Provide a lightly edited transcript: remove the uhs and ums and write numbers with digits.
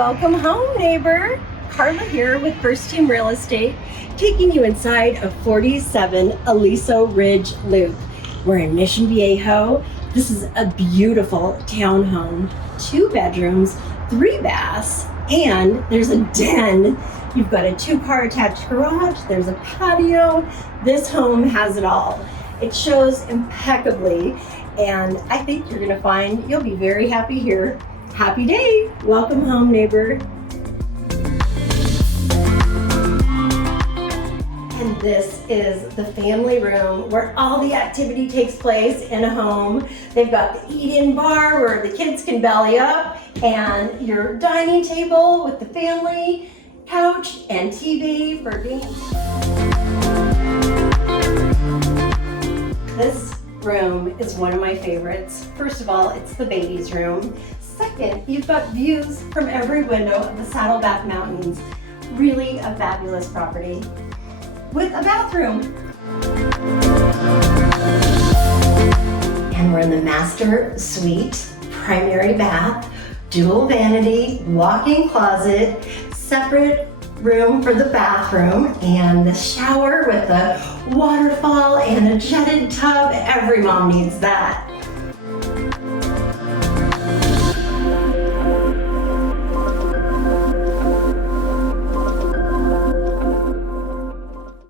Welcome home, neighbor. Carla here with First Team Real Estate, taking you inside of 47 Aliso Ridge Loop. We're in Mission Viejo. This is a beautiful townhome, 2 bedrooms, 3 baths, and there's a den. You've got a 2-car attached garage, there's a patio. This home has it all. It shows impeccably, and I think you're gonna find you'll be very happy here. Happy day. Welcome home, neighbor. And this is the family room where all the activity takes place in a home. They've got the eat-in bar where the kids can belly up, and your dining table with the family, couch and TV for games. This room is one of my favorites. First of all, it's the baby's room. Second, you've got views from every window of the Saddleback Mountains. Really a fabulous property with a bathroom. And we're in the master suite, primary bath, dual vanity, walk-in closet, separate room for the bathroom, and the shower with a waterfall and a jetted tub. Every mom needs that.